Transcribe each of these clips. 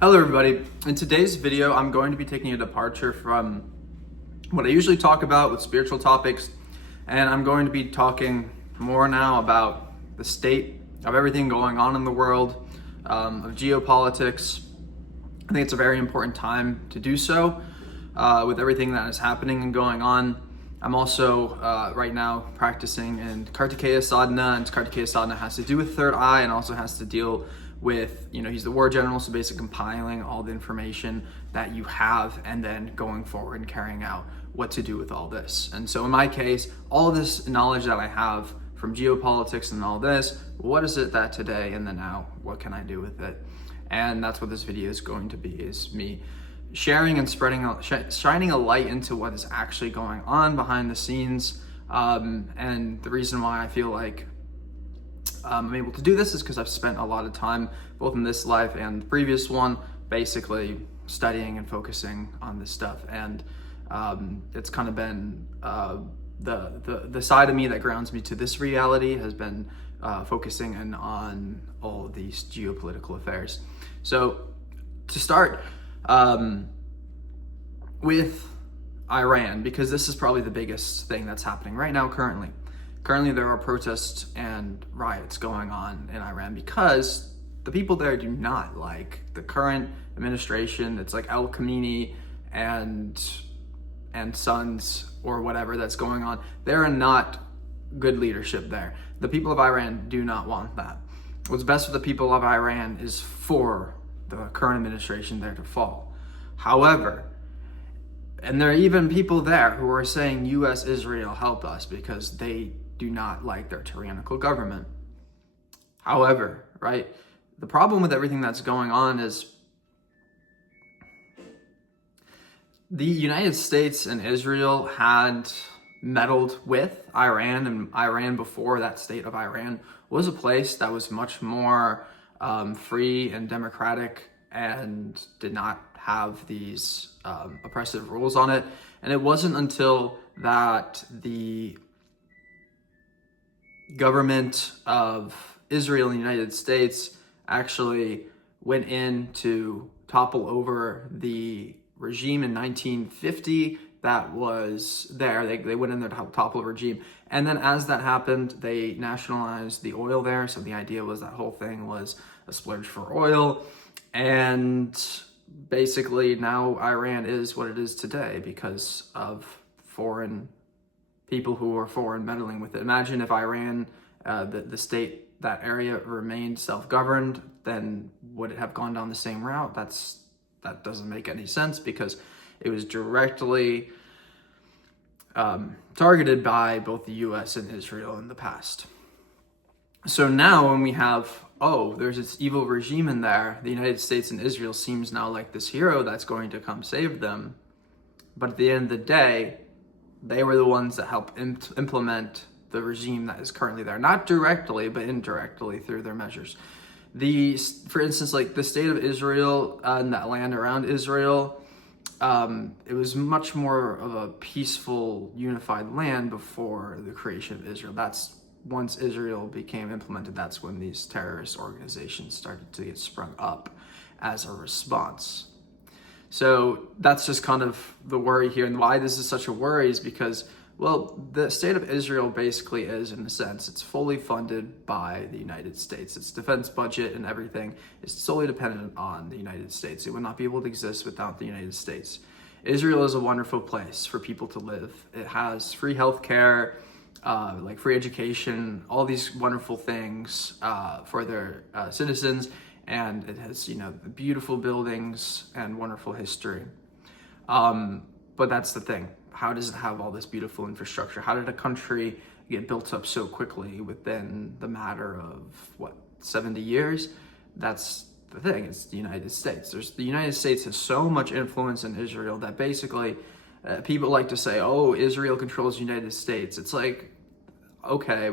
Hello everybody. In today's video, I'm going to be taking a departure from what I usually talk about with spiritual topics, and I'm going to be talking more now about the state of everything going on in the world, of geopolitics. I think it's a very important time to do so with everything that is happening and going on. I'm also right now practicing in Kartikeya Sadhana, and Kartikeya Sadhana has to do with third eye and also has to deal with, he's the war general, so basically compiling all the information that you have and then going forward and carrying out what to do with all this. And so in my case, all this knowledge that I have from geopolitics and all this, what is it that today in the now, what can I do with it? And that's what this video is going to be, is me sharing and shining a light into what is actually going on behind the scenes. And the reason why I feel like I'm able to do this is because I've spent a lot of time, both in this life and the previous one, basically studying and focusing on this stuff. And it's kind of been the side of me that grounds me to this reality has been focusing in on all of these geopolitical affairs. So to start with Iran, because this is probably the biggest thing that's happening right now currently. Currently, there are protests and riots going on in Iran because the people there do not like the current administration. It's like Al Khamenei and sons or whatever that's going on. There are not good leadership there. The people of Iran do not want that. What's best for the people of Iran is for the current administration there to fall. However, and there are even people there who are saying U.S., Israel, help us, because they do not like their tyrannical government. However, right, the problem with everything that's going on is the United States and Israel had meddled with Iran, and Iran, before that state of Iran, was a place that was much more free and democratic and did not have these oppressive rules on it. And it wasn't until that the government of Israel and the United States actually went in to topple over the regime in 1950 that was there. They went in there to topple the regime. And then as that happened, they nationalized the oil there. So the idea was that whole thing was a splurge for oil. And basically now Iran is what it is today because of foreign people who are foreign meddling with it. Imagine if Iran, the state, that area remained self-governed, then would it have gone down the same route? That doesn't make any sense because it was directly targeted by both the US and Israel in the past. So now when we have, there's this evil regime in there, the United States and Israel seems now like this hero that's going to come save them. But at the end of the day, they were the ones that helped implement the regime that is currently there. Not directly, but indirectly through their measures. For instance, like the state of Israel and that land around Israel, it was much more of a peaceful, unified land before the creation of Israel. That's once Israel became implemented, that's when these terrorist organizations started to get sprung up as a response. So that's just kind of the worry here, and why this is such a worry is because, well, the state of Israel basically is, in a sense, it's fully funded by the United States. Its defense budget and everything is solely dependent on the United States. It would not be able to exist without the United States. Israel is a wonderful place for people to live. It has free healthcare, like free education, all these wonderful things for their citizens. And it has, beautiful buildings and wonderful history. But that's the thing. How does it have all this beautiful infrastructure? How did a country get built up so quickly within the matter of, 70 years? That's the thing. It's the United States. The United States has so much influence in Israel that basically people like to say, Israel controls the United States. It's like, okay,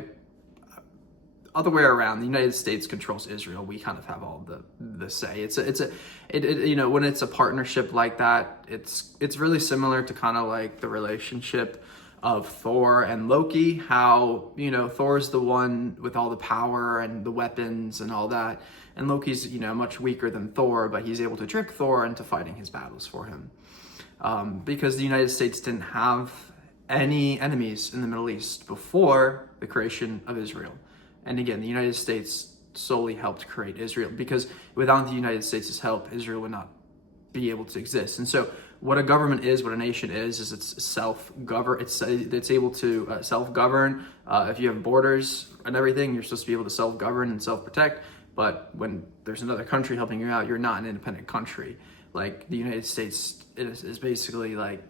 other way around, the United States controls Israel. We kind of have all the say. When it's a partnership like that, it's really similar to kind of like the relationship of Thor and Loki, how, Thor's the one with all the power and the weapons and all that. And Loki's, much weaker than Thor, but he's able to trick Thor into fighting his battles for him. Because the United States didn't have any enemies in the Middle East before the creation of Israel. And again, the United States solely helped create Israel, because without the United States' help, Israel would not be able to exist. And so what a government is, what a nation is it's self-govern. It's able to self-govern. If you have borders and everything, you're supposed to be able to self-govern and self-protect. But when there's another country helping you out, you're not an independent country. Like the United States is basically like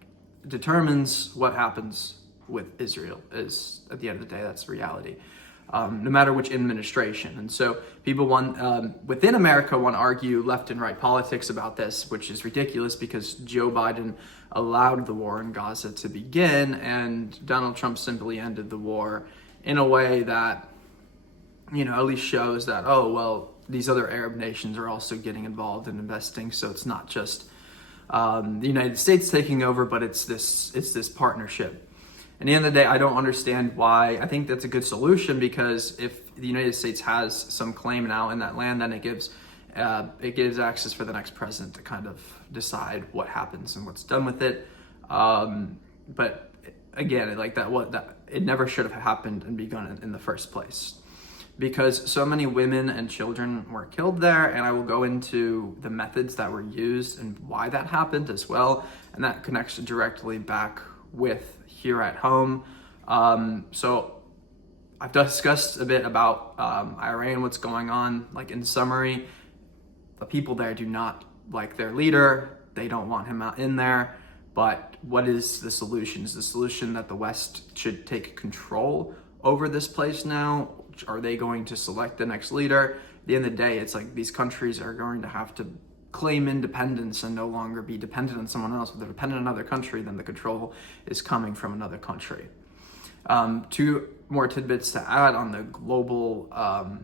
determines what happens with Israel. Is at the end of the day, that's reality. No matter which administration. And so people within America want to argue left and right politics about this, which is ridiculous because Joe Biden allowed the war in Gaza to begin, and Donald Trump simply ended the war in a way that, at least shows that, these other Arab nations are also getting involved in investing. So it's not just the United States taking over, but it's this partnership. At the end of the day, I don't understand why. I think that's a good solution, because if the United States has some claim now in that land, then it gives access for the next president to kind of decide what happens and what's done with it. But again, it never should have happened and begun in the first place, because so many women and children were killed there. And I will go into the methods that were used and why that happened as well. And that connects directly back with here at home. So I've discussed a bit about Iran, what's going on. Like in summary, the people there do not like their leader. They don't want him out in there. But what is the solution? Is the solution that the West should take control over this place now? Are they going to select the next leader? At the end of the day, it's like these countries are going to have to claim independence and no longer be dependent on someone else. If they're dependent on another country, then the control is coming from another country. Two more tidbits to add on the global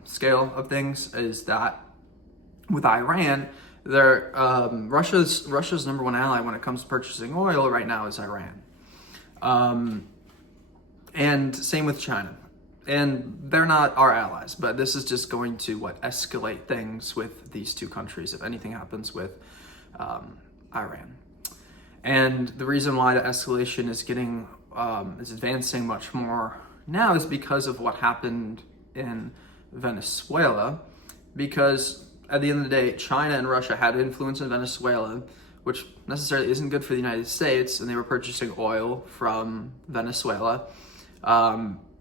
scale of things is that with Iran, Russia's number one ally when it comes to purchasing oil right now is Iran. And same with China. And they're not our allies, but this is just going to escalate things with these two countries if anything happens with Iran. And the reason why the escalation is advancing much more now is because of what happened in Venezuela. Because at the end of the day, China and Russia had influence in Venezuela, which necessarily isn't good for the United States, and they were purchasing oil from Venezuela.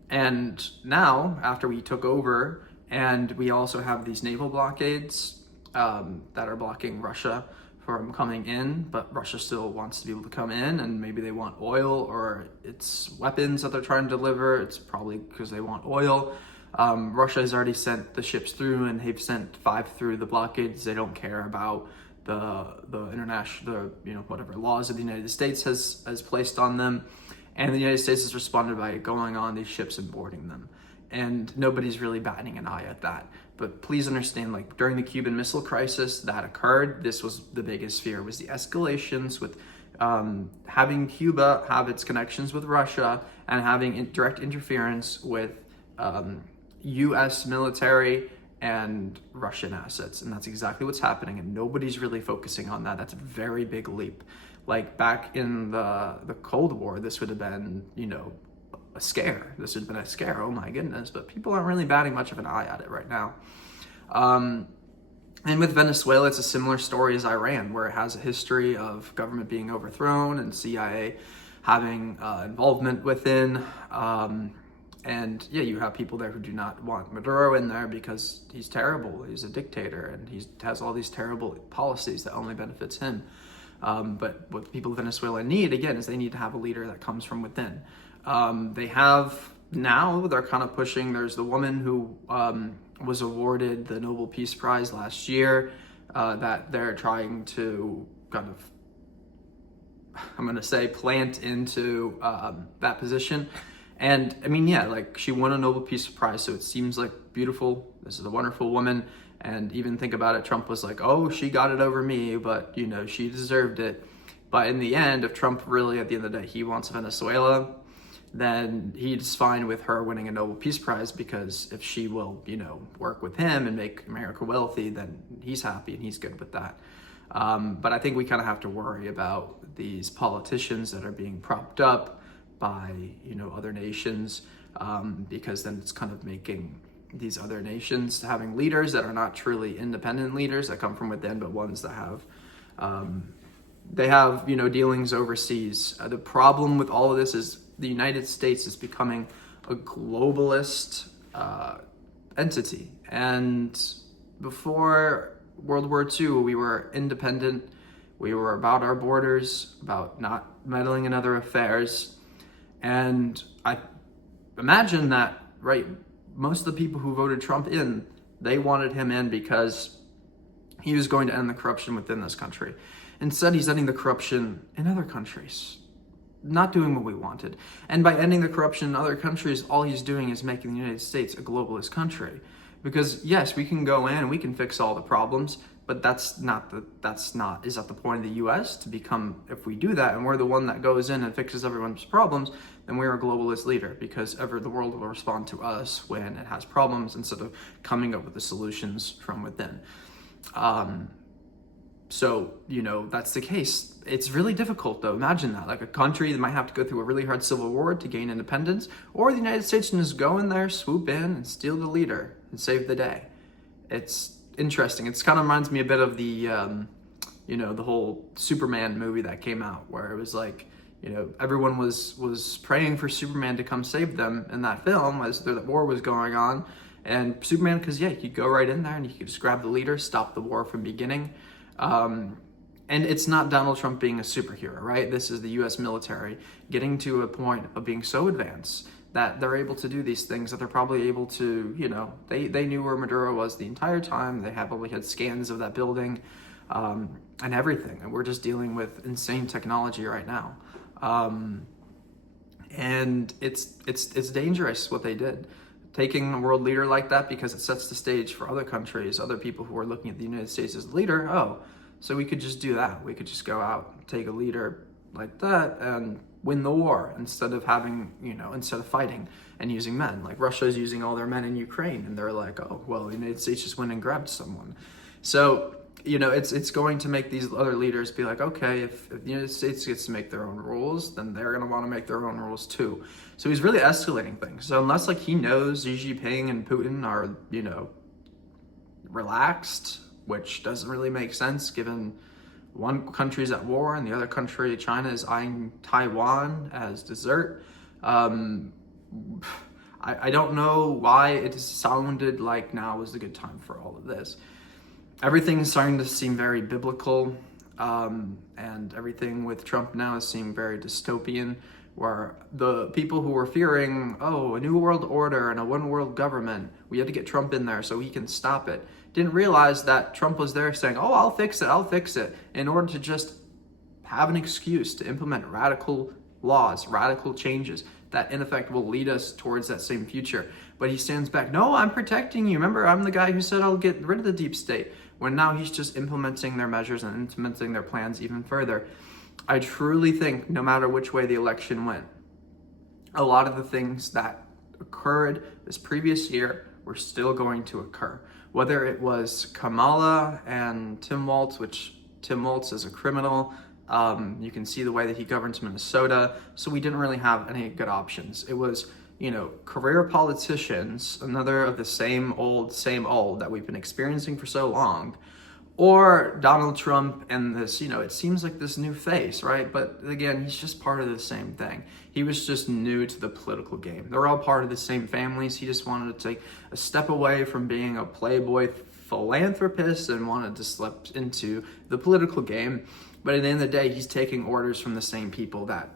And now, after we took over, and we also have these naval blockades that are blocking Russia from coming in, but Russia still wants to be able to come in, and maybe they want oil, or it's weapons that they're trying to deliver. It's probably because they want oil. Russia has already sent the ships through, and they've sent 5 through the blockades. They don't care about the international, whatever laws that the United States has placed on them. And the United States has responded by going on these ships and boarding them. And nobody's really batting an eye at that. But please understand, during the Cuban Missile Crisis that occurred, this was the biggest fear, was the escalations with having Cuba have its connections with Russia and having direct interference with U.S. military and Russian assets. And that's exactly what's happening. And nobody's really focusing on that. That's a very big leap. Back in the Cold War, this would have been, a scare. This would have been a scare, oh my goodness. But people aren't really batting much of an eye at it right now. And with Venezuela, it's a similar story as Iran, where it has a history of government being overthrown and CIA having involvement within. And yeah, you have people there who do not want Maduro in there because he's terrible. He's a dictator, and he has all these terrible policies that only benefits him. But what the people of Venezuela need, again, is they need to have a leader that comes from within. They're kind of pushing, there's the woman who was awarded the Nobel Peace Prize last year, that they're trying to kind of, plant into that position. And she won a Nobel Peace Prize, so it seems beautiful. This is a wonderful woman. And even think about it, Trump was like, oh, she got it over me, but, she deserved it. But in the end, if Trump really, at the end of the day, he wants Venezuela, then he's fine with her winning a Nobel Peace Prize, because if she will, work with him and make America wealthy, then he's happy and he's good with that. But I think we kind of have to worry about these politicians that are being propped up by, other nations, because then it's kind of making these other nations having leaders that are not truly independent leaders that come from within, but ones that have, dealings overseas. The problem with all of this is the United States is becoming a globalist entity. And before World War II, we were independent. We were about our borders, about not meddling in other affairs. And I imagine that, right, most of the people who voted Trump in, they wanted him in because he was going to end the corruption within this country. Instead, he's ending the corruption in other countries, not doing what we wanted. And by ending the corruption in other countries, all he's doing is making the United States a globalist country. Because yes, we can go in and we can fix all the problems, but is that the point of the US to become, if we do that and we're the one that goes in and fixes everyone's problems, then we're a globalist leader, because the world will respond to us when it has problems instead of coming up with the solutions from within. So, that's the case. It's really difficult, though. Imagine that, like a country that might have to go through a really hard civil war to gain independence, or the United States can just go in there, swoop in, and steal the leader and save the day. It's interesting. It kind of reminds me a bit of the, the whole Superman movie that came out, where it was like, everyone was praying for Superman to come save them in that film as the war was going on. And Superman, because, you could go right in there and you could just grab the leader, stop the war from beginning. And it's not Donald Trump being a superhero, right? This is the U.S. military getting to a point of being so advanced that they're able to do these things, that they're probably able to, they knew where Maduro was the entire time. They probably had scans of that building, and everything. And we're just dealing with insane technology right now. And it's dangerous what they did. Taking a world leader like that, because it sets the stage for other countries, other people who are looking at the United States as a leader. Oh, so we could just do that. We could just go out, take a leader like that and win the war instead of fighting and using men. Like Russia's using all their men in Ukraine, and they're like, oh, well, the United States just went and grabbed someone. So, it's going to make these other leaders be like, okay, if the United States gets to make their own rules, then they're going to want to make their own rules too. So he's really escalating things. So unless he knows Xi Jinping and Putin are, relaxed, which doesn't really make sense given one country's at war and the other country, China, is eyeing Taiwan as dessert. I don't know why it sounded like now was a good time for all of this. Everything's starting to seem very biblical, and everything with Trump now is seeming very dystopian, where the people who were fearing, a new world order and a one world government, we had to get Trump in there so he can stop it, didn't realize that Trump was there saying, I'll fix it, in order to just have an excuse to implement radical laws, radical changes that in effect will lead us towards that same future. But he stands back, no, I'm protecting you. Remember, I'm the guy who said I'll get rid of the deep state. When now he's just implementing their measures and implementing their plans even further. I truly think no matter which way the election went, a lot of the things that occurred this previous year were still going to occur. Whether it was Kamala and Tim Walz, which Tim Walz is a criminal, you can see the way that he governs Minnesota, so we didn't really have any good options. It was, career politicians, another of the same old that we've been experiencing for so long, or Donald Trump and this, it seems like this new face, right? But again, he's just part of the same thing. He was just new to the political game. They're all part of the same families. He just wanted to take a step away from being a playboy philanthropist and wanted to slip into the political game. But at the end of the day, he's taking orders from the same people that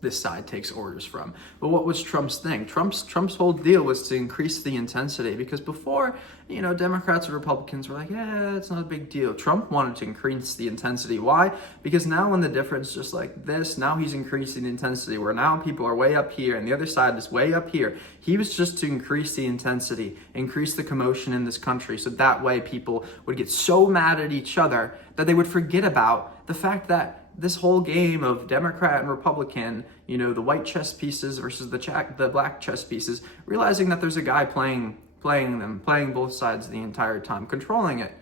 this side takes orders from. But what was Trump's thing? Trump's whole deal was to increase the intensity, because before, Democrats and Republicans were like, yeah, it's not a big deal. Trump wanted to increase the intensity. Why? Because now when the difference just like this, now he's increasing the intensity, where now people are way up here and the other side is way up here. He was just to increase the intensity, increase the commotion in this country, so that way people would get so mad at each other that they would forget about the fact that this whole game of Democrat and Republican, the white chess pieces versus the black chess pieces, realizing that there's a guy playing both sides the entire time, controlling it.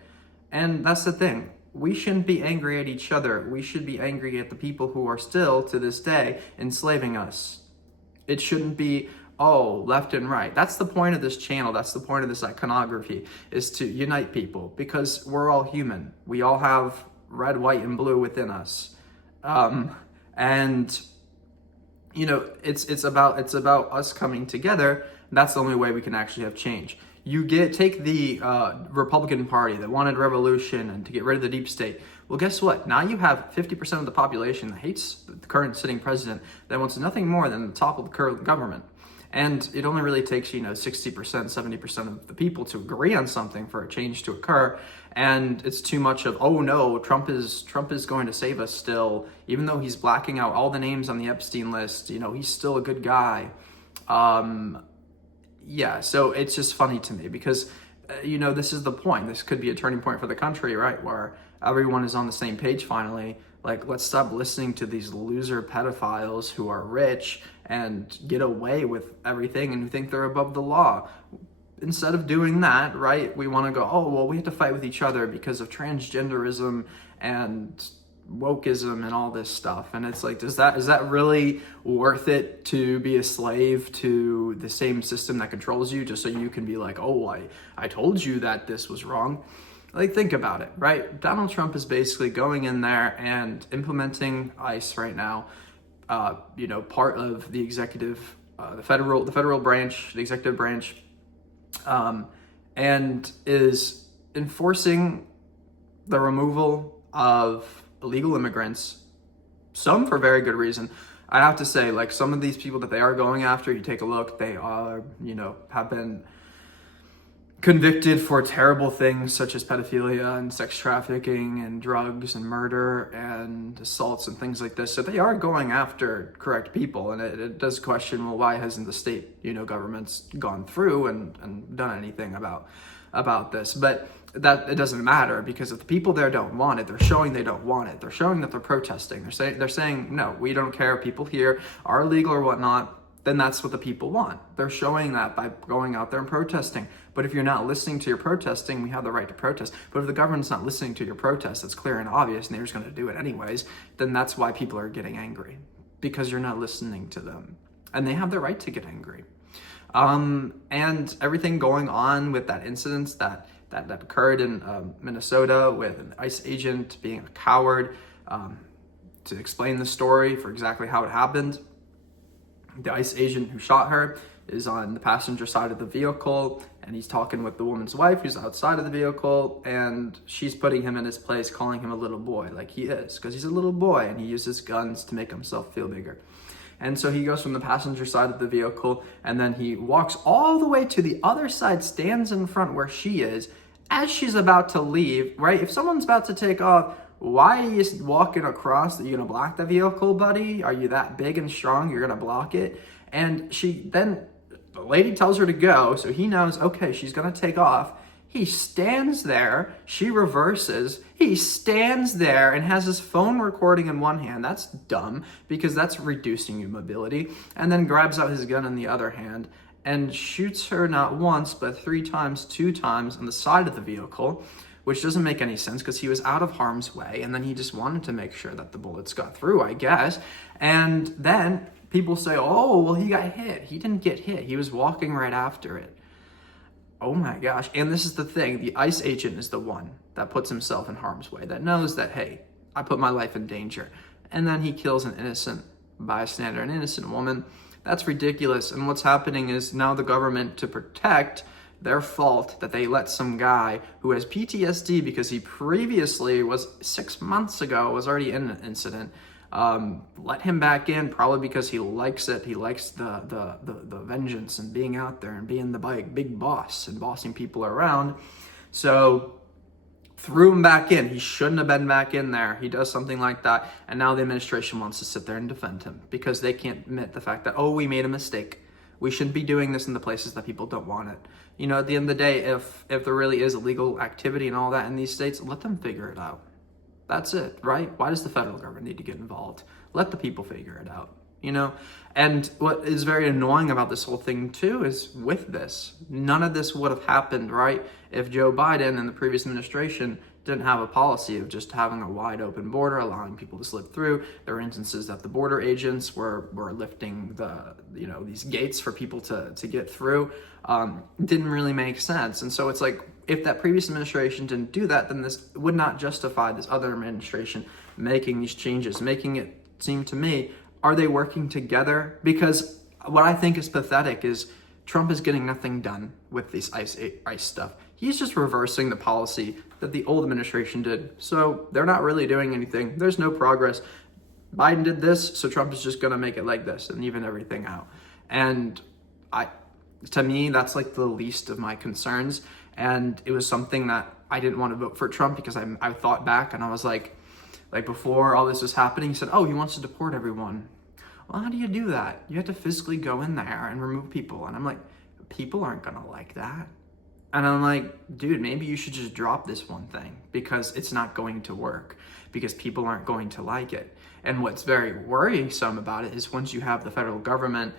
And that's the thing. We shouldn't be angry at each other. We should be angry at the people who are still, to this day, enslaving us. It shouldn't be, left and right. That's the point of this channel. That's the point of this iconography, is to unite people, because we're all human. We all have red, white, and blue within us. It's about us coming together. That's the only way we can actually have change. Take the Republican Party that wanted revolution and to get rid of the deep state. Well, guess what? Now you have 50% of the population that hates the current sitting president, that wants nothing more than the top of the current government. And it only really takes, 60%, 70% of the people to agree on something for a change to occur. And it's too much of, oh no, Trump is going to save us still, even though he's blacking out all the names on the Epstein list. He's still a good guy. So it's just funny to me because, this is the point. This could be a turning point for the country, right? Where everyone is on the same page finally. Like, let's stop listening to these loser pedophiles who are rich and get away with everything and who think they're above the law. Instead of doing that, right, we want to go, we have to fight with each other because of transgenderism and wokeism and all this stuff. And it's like, is that really worth it to be a slave to the same system that controls you just so you can be like, I told you that this was wrong? Like, think about it, right? Donald Trump is basically going in there and implementing ICE right now, part of the executive, the federal branch, the executive branch, and is enforcing the removal of illegal immigrants, some for very good reason. I have to say, like, some of these people that they are going after, you take a look, they are, have been convicted for terrible things such as pedophilia and sex trafficking and drugs and murder and assaults and things like this. So they are going after correct people, and it does question, well, why hasn't the state, governments gone through and done anything about this? But that it doesn't matter, because if the people there don't want it, they're showing they don't want it. They're showing that they're protesting. They're saying, no, we don't care. People here are illegal or whatnot. Then that's what the people want. They're showing that by going out there and protesting. But if you're not listening to your protesting, we have the right to protest. But if the government's not listening to your protest, it's clear and obvious, and they're just going to do it anyways, then that's why people are getting angry, because you're not listening to them. And they have the right to get angry. And everything going on with that incident that occurred in Minnesota with an ICE agent being a coward, to explain the story for exactly how it happened. The ICE agent who shot her is on the passenger side of the vehicle, and he's talking with the woman's wife who's outside of the vehicle, and she's putting him in his place, calling him a little boy, like he is, because he's a little boy and he uses guns to make himself feel bigger. And so he goes from the passenger side of the vehicle, and then he walks all the way to the other side, stands in front where she is, as she's about to leave, right? If someone's about to take off, why are you walking across? Are you gonna block the vehicle, buddy? Are you that big and strong you're gonna block it? And the lady tells her to go, so he knows, okay, she's gonna take off. He stands there, she reverses, he stands there and has his phone recording in one hand. That's dumb, because that's reducing your mobility. And then grabs out his gun in the other hand and shoots her not once, but 3 times, 2 times on the side of the vehicle, which doesn't make any sense because he was out of harm's way, and then he just wanted to make sure that the bullets got through, I guess. And then people say, oh, well, he got hit. He didn't get hit. He was walking right after it. Oh my gosh. And this is the thing. The ICE agent is the one that puts himself in harm's way, that knows that, hey, I put my life in danger. And then he kills an innocent bystander, an innocent woman. That's ridiculous. And what's happening is now the government, to protect their fault that they let some guy who has PTSD because he previously was 6 months ago was already in an incident, let him back in, probably because he likes it. He likes the vengeance and being out there and being the big boss and bossing people around. So threw him back in. He shouldn't have been back in there. He does something like that, and now the administration wants to sit there and defend him because they can't admit the fact that, oh, we made a mistake. We shouldn't be doing this in the places that people don't want it. At the end of the day, if there really is illegal activity and all that in these states, let them figure it out. That's it, right? Why does the federal government need to get involved? Let the people figure it out, you know? And what is very annoying about this whole thing too is with this, none of this would have happened, right? If Joe Biden and the previous administration didn't have a policy of just having a wide open border, allowing people to slip through. There were instances that the border agents were lifting these gates for people to get through. Didn't really make sense. And so it's like, if that previous administration didn't do that, then this would not justify this other administration making these changes, making it seem to me, are they working together? Because what I think is pathetic is Trump is getting nothing done with this ICE stuff. He's just reversing the policy that the old administration did. So they're not really doing anything. There's no progress. Biden did this, so Trump is just going to make it like this and even everything out. And to me, that's like the least of my concerns. And it was something that I didn't want to vote for Trump because I thought back and I was like before all this was happening, he said, oh, he wants to deport everyone. Well, how do you do that? You have to physically go in there and remove people. And I'm like, people aren't going to like that. And I'm like, dude, maybe you should just drop this one thing because it's not going to work because people aren't going to like it. And what's very worrisome about it is once you have the federal government,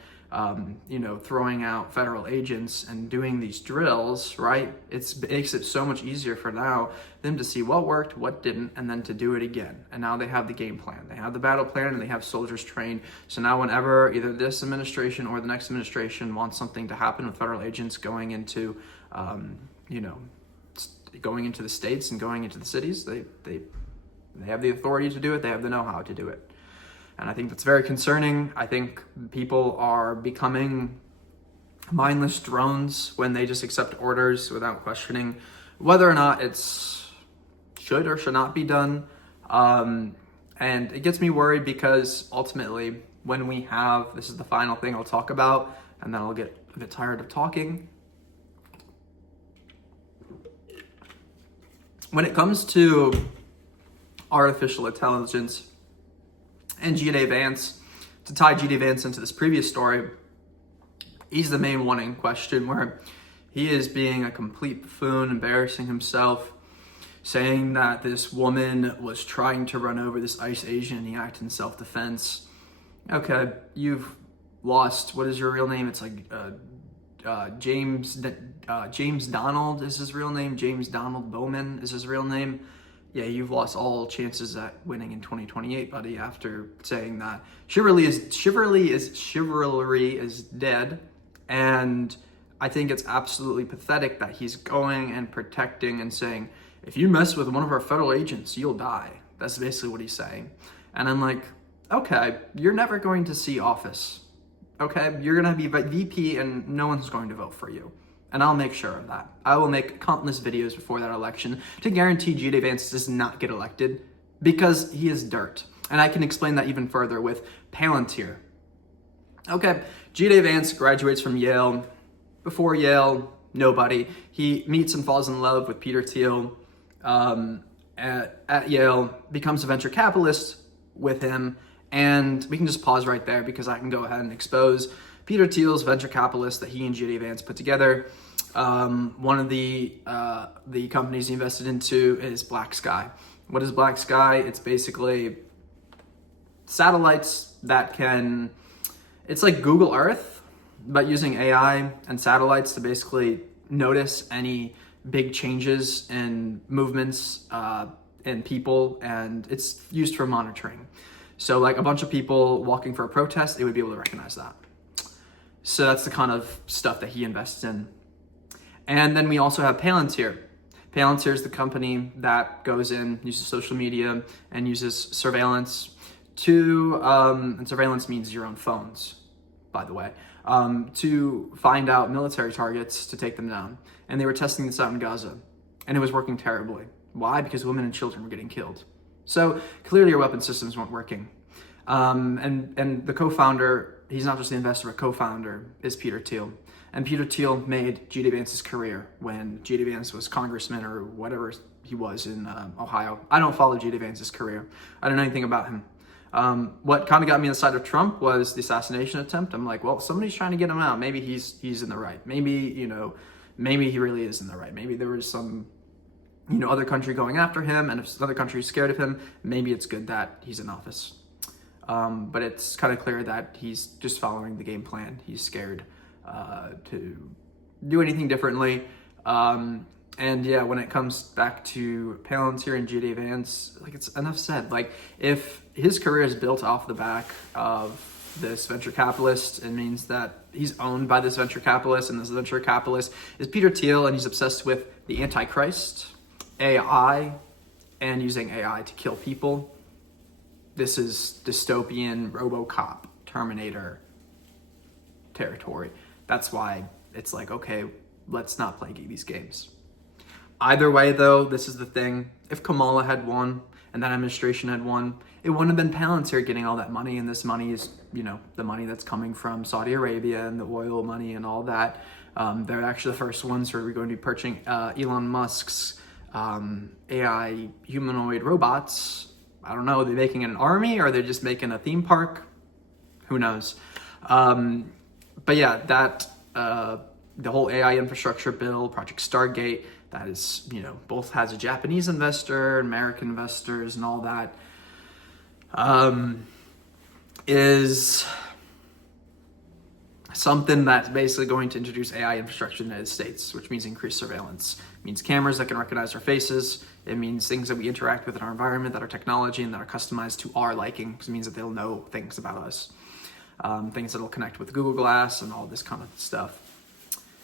throwing out federal agents and doing these drills, right? It makes it so much easier for now them to see what worked, what didn't, and then to do it again. And now they have the game plan, they have the battle plan, and they have soldiers trained. So now whenever either this administration or the next administration wants something to happen with federal agents going into, going into the states and going into the cities, they have the authority to do it. They have the know-how to do it. And I think that's very concerning. I think people are becoming mindless drones when they just accept orders without questioning whether or not it's should or should not be done. And it gets me worried because ultimately when we have, this is the final thing I'll talk about, and then I'll get a bit tired of talking. When it comes to artificial intelligence, and G.D. Vance, to tie G.D. Vance into this previous story, he's the main one in question where he is being a complete buffoon, embarrassing himself, saying that this woman was trying to run over this ICE agent and he acted in self-defense. Okay, you've lost, what is your real name? It's like James Donald is his real name. James Donald Bowman is his real name. Yeah, you've lost all chances at winning in 2028, buddy, after saying that chivalry is dead. And I think it's absolutely pathetic that he's going and protecting and saying, if you mess with one of our federal agents, you'll die. That's basically what he's saying. And I'm like, okay, you're never going to see office. Okay, you're going to be VP and no one's going to vote for you. And I'll make sure of that. I will make countless videos before that election to guarantee G.D. Vance does not get elected because he is dirt. And I can explain that even further with Palantir. Okay, G.D. Vance graduates from Yale. Before Yale, nobody. He meets and falls in love with Peter Thiel at Yale, becomes a venture capitalist with him. And we can just pause right there because I can go ahead and expose Peter Thiel's venture capitalist that he and G.D. Vance put together. One of the companies he invested into is Black Sky. What is Black Sky? It's basically satellites that can, it's like Google Earth, but using AI and satellites to basically notice any big changes in movements in people, and it's used for monitoring. So like a bunch of people walking for a protest, they would be able to recognize that. So that's the kind of stuff that he invests in. And then we also have Palantir. Palantir is the company that goes in, uses social media, and uses surveillance to, and surveillance means your own phones, by the way, to find out military targets to take them down. And they were testing this out in Gaza, and it was working terribly. Why? Because women and children were getting killed. So clearly our weapon systems weren't working. And the co-founder, he's not just the investor, but co-founder is Peter Thiel. And Peter Thiel made G.D. Vance's career when G.D. Vance was congressman or whatever he was in Ohio. I don't follow G.D. Vance's career. I don't know anything about him. What kind of got me on the side of Trump was the assassination attempt. I'm like, well, somebody's trying to get him out. Maybe he's in the right. Maybe, maybe he really is in the right. Maybe there was some other country going after him, and if another country is scared of him, maybe it's good that he's in office. But it's kind of clear that he's just following the game plan. He's scared to do anything differently. And yeah, when it comes back to Palantir and J.D. Vance, like, it's enough said. Like, if his career is built off the back of this venture capitalist, it means that he's owned by this venture capitalist, and this venture capitalist is Peter Thiel, and he's obsessed with the Antichrist, AI, and using AI to kill people. This is dystopian RoboCop, Terminator territory. That's why it's like, okay, let's not play these games. Either way, though, this is the thing. If Kamala had won and that administration had won, it wouldn't have been Palantir getting all that money, and this money is, the money that's coming from Saudi Arabia and the oil money and all that. They're actually the first ones who are going to be purchasing Elon Musk's AI humanoid robots. I don't know, are they making an army, or are they just making a theme park? Who knows? But yeah, that the whole AI infrastructure bill, Project Stargate, that is, both has a Japanese investor, American investors, and all that, is something that's basically going to introduce AI infrastructure in the United States, which means increased surveillance. It means cameras that can recognize our faces. It means things that we interact with in our environment that are technology and that are customized to our liking, because it means that they'll know things about us. Things that'll connect with Google Glass and all this kind of stuff.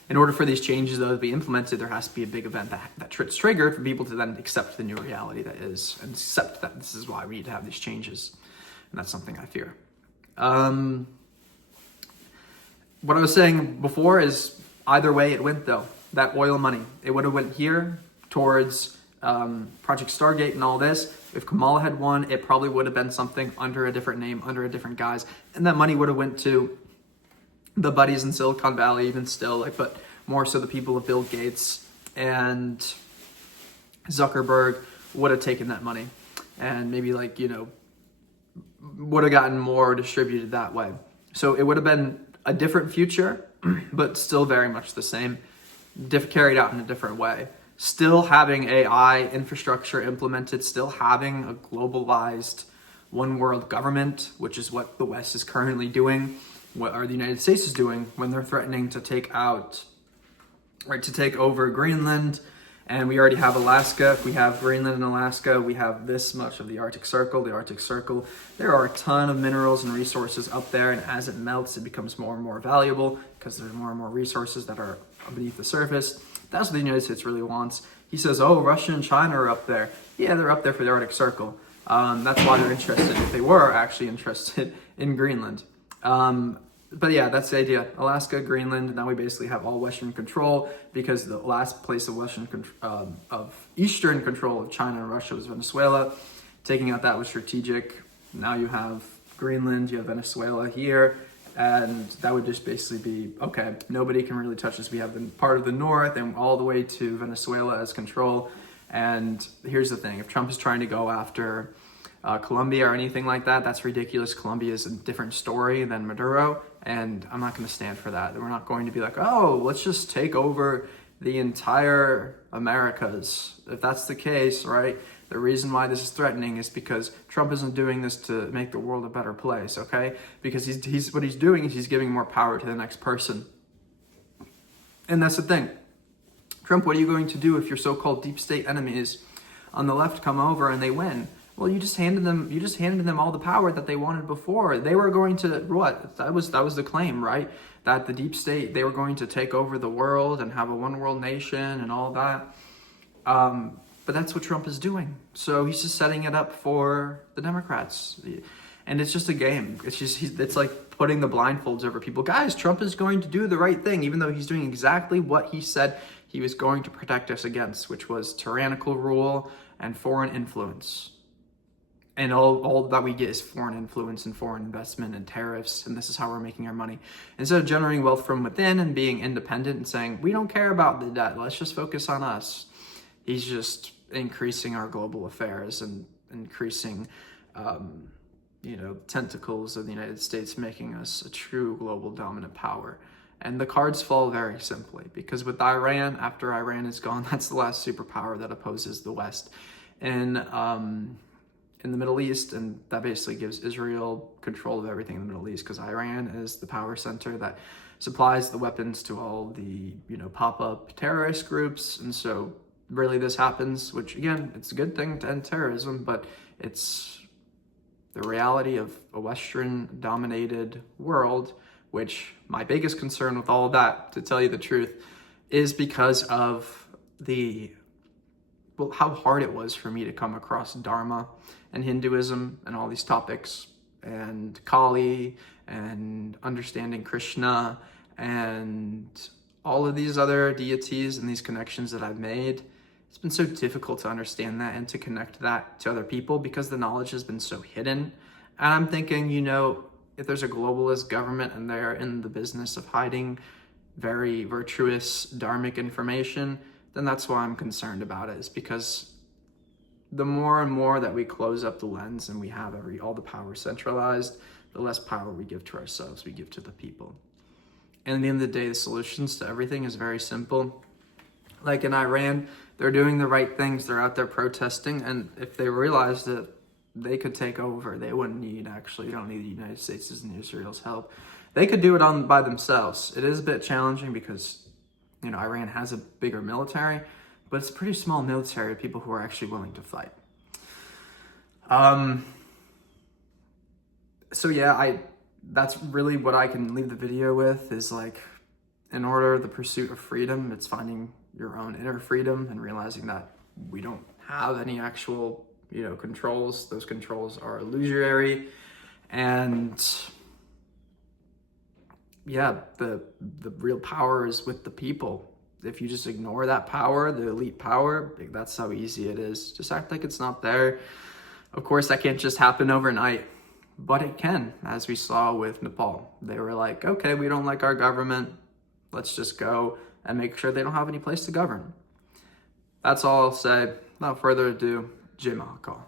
In order for these changes, though, to be implemented, there has to be a big event that triggered for people to then accept the new reality that is, and accept that this is why we need to have these changes. And that's something I fear. What I was saying before is, either way it went, though, that oil money, it would have went here towards Project Stargate and all this. If Kamala had won, it probably would have been something under a different name, under a different guise, and that money would have went to the buddies in Silicon Valley, even still, but more so the people of Bill Gates and Zuckerberg would have taken that money and maybe would have gotten more distributed that way. So it would have been a different future, but still very much the same, carried out in a different way. Still having AI infrastructure implemented, still having a globalized one world government, which is what the West is currently doing, what the United States is doing when they're threatening to take over Greenland. And we already have Alaska. If we have Greenland and Alaska, we have this much of the Arctic Circle. The Arctic Circle, there are a ton of minerals and resources up there, and as it melts, it becomes more and more valuable because there's more and more resources that are beneath the surface. That's what the United States really wants. He says, oh, Russia and China are up there. Yeah, they're up there for the Arctic Circle. That's why they're interested, if they were actually interested, in Greenland. But yeah, that's the idea. Alaska, Greenland, now we basically have all Western control, because the last place of Eastern control of China and Russia was Venezuela. Taking out that was strategic. Now you have Greenland, you have Venezuela here, and that would just basically be, okay, nobody can really touch us. We have the part of the north and all the way to Venezuela as control. And here's the thing, if Trump is trying to go after Colombia or anything like that, that's ridiculous. Colombia is a different story than Maduro, and I'm not going to stand for that. We're not going to be like, oh, let's just take over the entire Americas. If that's the case, right, the reason why this is threatening is because Trump isn't doing this to make the world a better place, okay? Because he's what he's doing is he's giving more power to the next person. And that's the thing. Trump, what are you going to do if your so-called deep state enemies on the left come over and they win? Well, you just handed them all the power that they wanted before. They were going to, what? That was the claim, right? That the deep state, they were going to take over the world and have a one world nation and all that. But that's what Trump is doing. So he's just setting it up for the Democrats. And it's just a game. It's like putting the blindfolds over people. Guys, Trump is going to do the right thing, even though he's doing exactly what he said he was going to protect us against, which was tyrannical rule and foreign influence. And all that we get is foreign influence and foreign investment and tariffs, and this is how we're making our money. Instead of generating wealth from within and being independent and saying, we don't care about the debt, let's just focus on us. He's just increasing our global affairs and increasing, tentacles of the United States, making us a true global dominant power. And the cards fall very simply, because with Iran, after Iran is gone, that's the last superpower that opposes the West in the Middle East, and that basically gives Israel control of everything in the Middle East, because Iran is the power center that supplies the weapons to all the, pop-up terrorist groups. And so really this happens, which again, it's a good thing to end terrorism, but it's the reality of a Western-dominated world, which my biggest concern with all of that, to tell you the truth, is because of how hard it was for me to come across Dharma and Hinduism and all these topics, and Kali and understanding Krishna and all of these other deities and these connections that I've made. It's been so difficult to understand that and to connect that to other people because the knowledge has been so hidden. And I'm thinking, if there's a globalist government and they're in the business of hiding very virtuous dharmic information, then that's why I'm concerned about it, is because the more and more that we close up the lens and we have all the power centralized, the less power we give to ourselves, we give to the people. And at the end of the day, the solutions to everything is very simple. Like in Iran, they're doing the right things. They're out there protesting. And if they realized that they could take over, they wouldn't need, you don't need the United States' and Israel's help. They could do it by themselves. It is a bit challenging because, Iran has a bigger military, but it's a pretty small military of people who are actually willing to fight. So yeah, that's really what I can leave the video with, is in order, the pursuit of freedom, it's finding your own inner freedom and realizing that we don't have any actual, controls. Those controls are illusory. And yeah, the real power is with the people. If you just ignore that power, the elite power, that's how easy it is. Just act like it's not there. Of course, that can't just happen overnight, but it can, as we saw with Nepal. They were like, okay, we don't like our government. Let's just go and make sure they don't have any place to govern. That's all I'll say. Without further ado, Jai Mahakal.